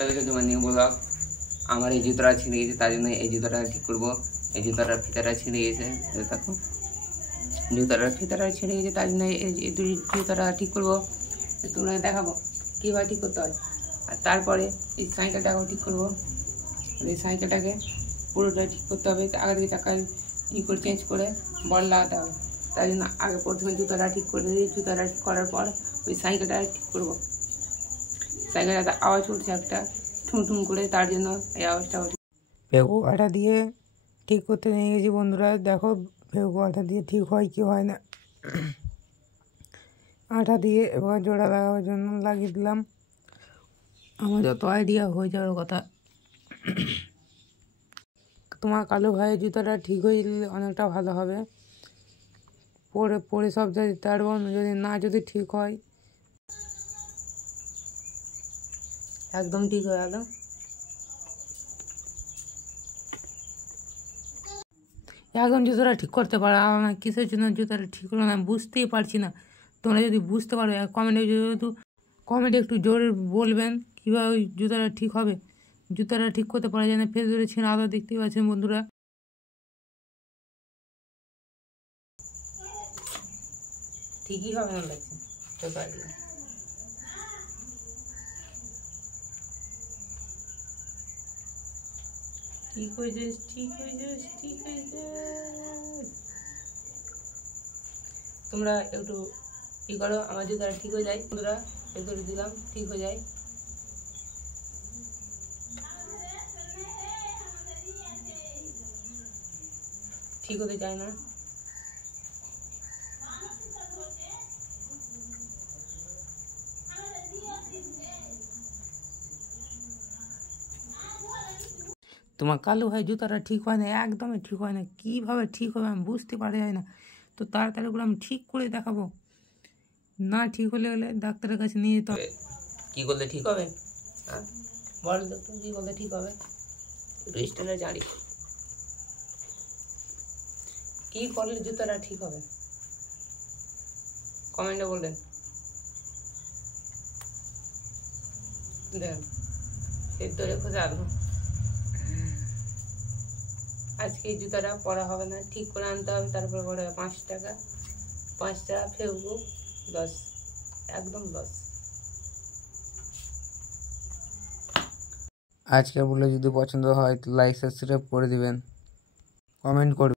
বেলকে তোমার নিয়ে ব্লগ। আমার এই জুতোটা ছিঁড়ে গেছে, তার জন্য এই জুতোটা ঠিক করবো। এই জুতোটার ফিতাটা ছিঁড়ে গেছে, দেখো জুতোটার ফিতাটা ছিঁড়ে গেছে, তার জন্য এই দুই জুতোটা ঠিক করবো। তোমরা দেখাবো কীভাবে ঠিক করতে হয়। আর তারপরে এই সাইকেলটাকেও ঠিক করবো। এই সাইকেলটাকে পুরোটা ঠিক করতে হবে, আগে থেকে চাকা করে চেঞ্জ করে বল লাগাতে হবে। তাই জন্য আগে প্রথমে জুতোটা ঠিক করে দিই। জুতোটা ঠিক করার পর ওই সাইকেলটা ঠিক করবো। সাইকেলটাতে আওয়াজ উঠছে একটা ঠুম করে, তার জন্য এই আওয়াজটা উঠছে। ভেগু আটা দিয়ে ঠিক করতে নিয়ে গেছি বন্ধুরা। দেখো ভেগু আটা দিয়ে ঠিক হয় কি হয় না। আটা দিয়ে এবার জোড়া লাগাবার জন্য লাগিয়ে দিলাম। আমার যত আইডিয়া হয়ে যাওয়ার কথা। তোমার কালো ভাইয়ের জুতোটা ঠিক হয়ে গেলে অনেকটা ভালো হবে। পরে সব দিতে পারবো, যদি ঠিক হয় একদম ঠিক হয়ে গেল। একদম জুতোটা ঠিক করতে পারো না, কিসের জন্য জুতোটা ঠিক করো না বুঝতেই পারছি না। তোমরা যদি বুঝতে পারো কমেন্টে একটু জোরে বলবেন কীভাবে ওই জুতোটা ঠিক হবে। জুতোটা ঠিক করতে পারা যায় না, ফেসবুকে ছিঁড়ে আদৌ দেখতেই পাচ্ছেন বন্ধুরা। ঠিকই হবে না লাগছে ঠিক হয়ে যাস, ঠিক হয়ে যাস, ঠিক হয়ে যাস। তোমরা একটু ই করো, আমার জুতোটা ঠিক হয়ে যায় বন্ধুরা। একটু দিলাম, ঠিক হয়ে যায়। ঠিক হতে চায় না। তোমার কালো ভাই জুতাটা ঠিক হয় না, একদমই ঠিক হয় না। কীভাবে ঠিক হবে আমি বুঝতে পারা যায় না। তো তাড়াতাড়ি করে আমি ঠিক করে দেখাবো। না ঠিক হলে ডাক্তারের কাছে নিয়ে যেতে হবে। কী করলে ঠিক হবে? হ্যাঁ বল একটু, কী করলে ঠিক হবে? একটু স্ট্যান্ডে জানি কী করলে জুতাটা ঠিক হবে, কমেন্টে বলবেন। দেখুন এর ধরে খোঁজা আলো। আজকে এই জুতাটা পরা হবে না, ঠিক করে আনতে হবে। তারপরে পরে 5 টাকা, 5 টাকা ফেলবো 10, একদম 10। আজকে বলে যদি পছন্দ হয় তো লাইক সাবস্ক্রাইব করে দিবেন, কমেন্ট করবেন।